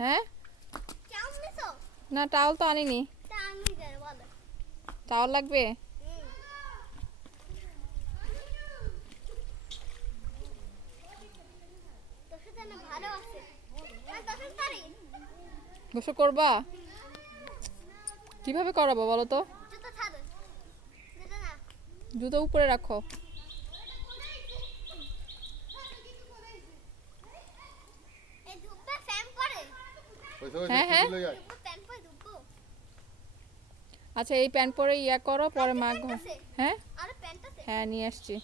হ্যাঁ না টাওয়াল তো আনিনি। টাওয়াল লাগবে? গোসল করবা? কিভাবে করাবো বলো তো? জুতো উপরে রাখো। হ্যাঁ হ্যাঁ আচ্ছা এই প্যান্ট পরে ইয়া করো, পরে মা হ্যাঁ হ্যাঁ নিয়ে আসছি।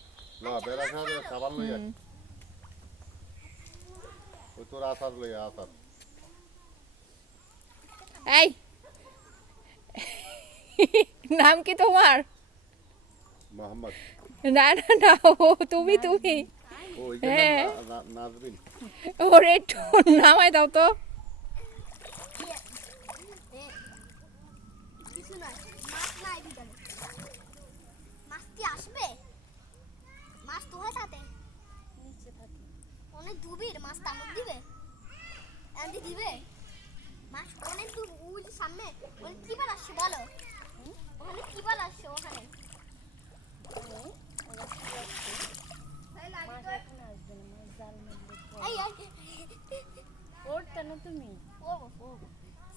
এই নাম কি তোমার? মোহাম্মদ। না না না ও তুমি তুমি হ্যাঁ ওরে একটু নামাই দাও তো। অনেক দূর মাছ তামুক দিবে এন্দি দিবে মাছ অনেক দূর ওই সামনে ওই কি বল আসছে বলো ওখানে কি বল আসছে ওখানে এই ওরটা না তুমি ও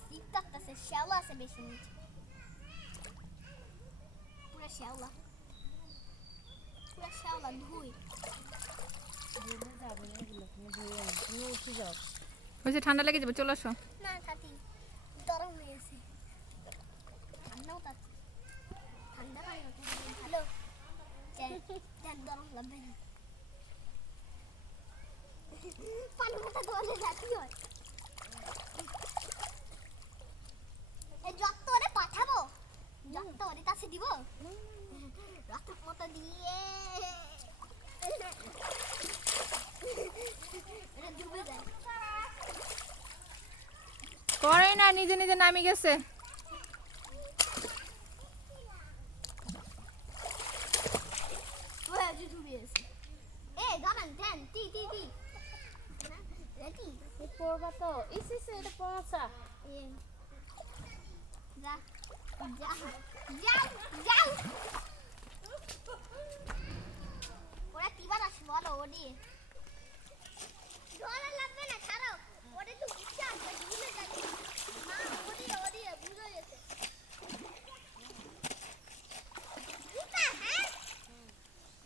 সিপটাতে শ্যাওলা আছে বেশি নিচে পুরো শ্যাওলা ধুই বলছি ঠান্ডা লেগে যাবে, চলে আসো। না কাটি গরম হয়ে গেছে ঠান্ডাও তার ঠান্ডা পানি ভালো দেন গরম লাগবে না পানি মতো গলে যাচ্ছি হয় এই যত ওরে পাঠাবো যত ওরে কাছে দিব রক্ত মতো দিয়ে করে না নিজে নিজে নামি গেছে। ওরা কিবার আসে বলো ওডি ডলার লাগবে না ছাড়ো ওডি তো বুঝতে আসবে ভুলে যাই মা ওডি বুঝে গেছে বুঝা হ্যাঁ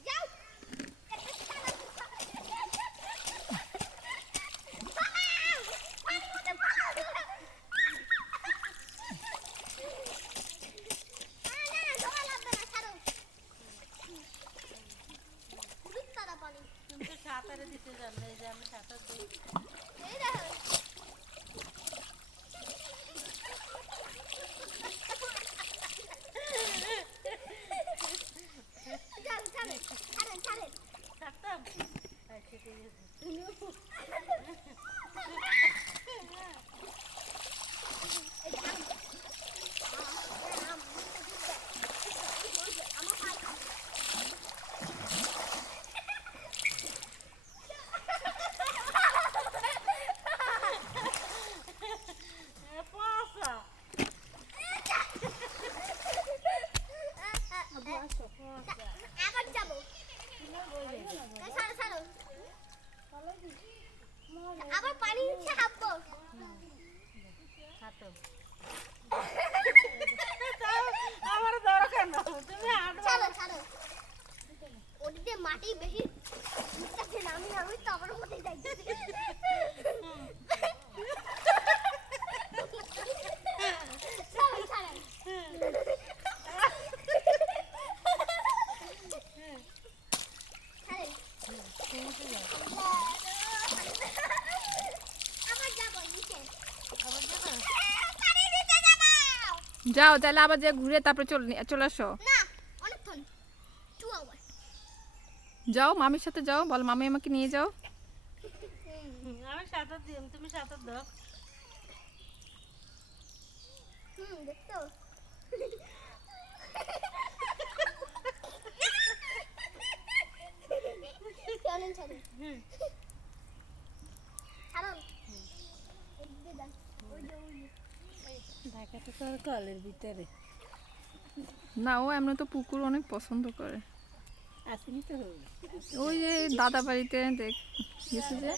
যাও সাঁতারে দিতে জানলে যে আমি সাঁতার দিই আবার পানি নিচে হাঁটবো আমার দরকার না তুমি চলো চলো ওদিকে মাটি বেশি নিচে নামি আমি তো আমার মধ্যে যাইতেছি চলো চলো যাও তাহলে আবার যে ঘুরে তারপরে চলে আসো। না অনেকক্ষণ 2 আওয়ার যাও মামির সাথে যাও, বল মামি আমাকে নিয়ে যাও। আমি সাঁতার দিই তুমি সাঁতার দাও দেখতো কেমন ছাড়ি ছাড়ো ঢাকাতে তো আর কলের ভিতরে না, ও এমনি তো পুকুর অনেক পছন্দ করে। আসেনি তো ওই যে দাদা বাড়িতে গেছে যে